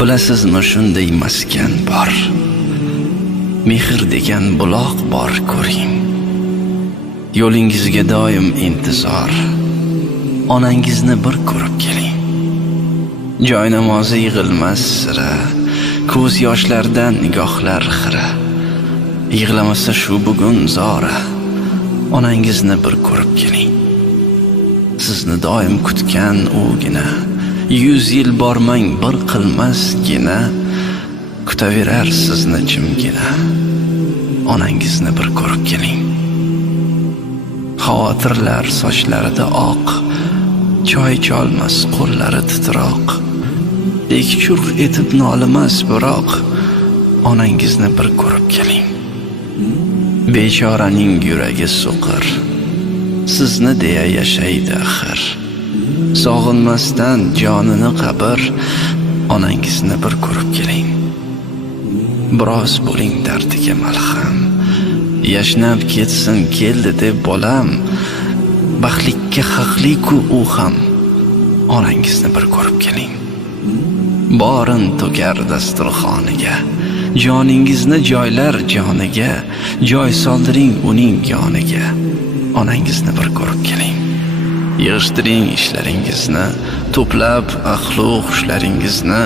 Bilasizmi shunday maskan bor, mehr degan buloq bor ko'ring. Yo'lingizga doim intizor, onangizni bir ko'rib keling. Joy namozi yig'ilmas sira, ko'z yoshlardan nigohlar xira. Yig'lamasa shu bugun zora, onangizni bir ko'rib keling. Sizni doim kutgan ugina, 100 yil bormang bir qilmasgina, kutaverar sizni jimgina. Onangizni bir ko'rib keling. Xavotirlar sochlarida oq, choy cholmas qo'llari titroq. Bekchurq etib nolimas biroq, onangizni bir ko'rib keling. Bechoraning yuragi so'qir, sizni deya yashaydi axir. Sog'inmasdan jonini qabr, onangizni bir ko'rib keling. Biroz bo'ling dardiga malham, yashnab ketsin keldi deb bolam. Baxtlikka haqli-ku u ham, onangizni bir ko'rib keling. Borin to'kar dasturxoniga, joningizni joylar joniga, joy soldiring uning yoniga. Onangizni bir ko'rib keling. Yig'ishtiring ishlaringizni, to'plab ahlu xushlaringizni,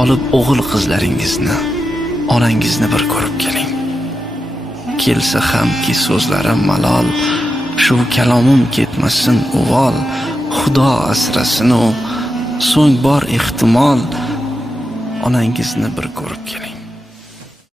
olib o'g'il qizlaringizni, onangizni bir ko'rib keling. Kelsa hamki so'zlarim malol, shu kalomim ketmasin uvol. Xudo asrasin u, so'ng bor ehtimol, onangizni bir ko'rib keling.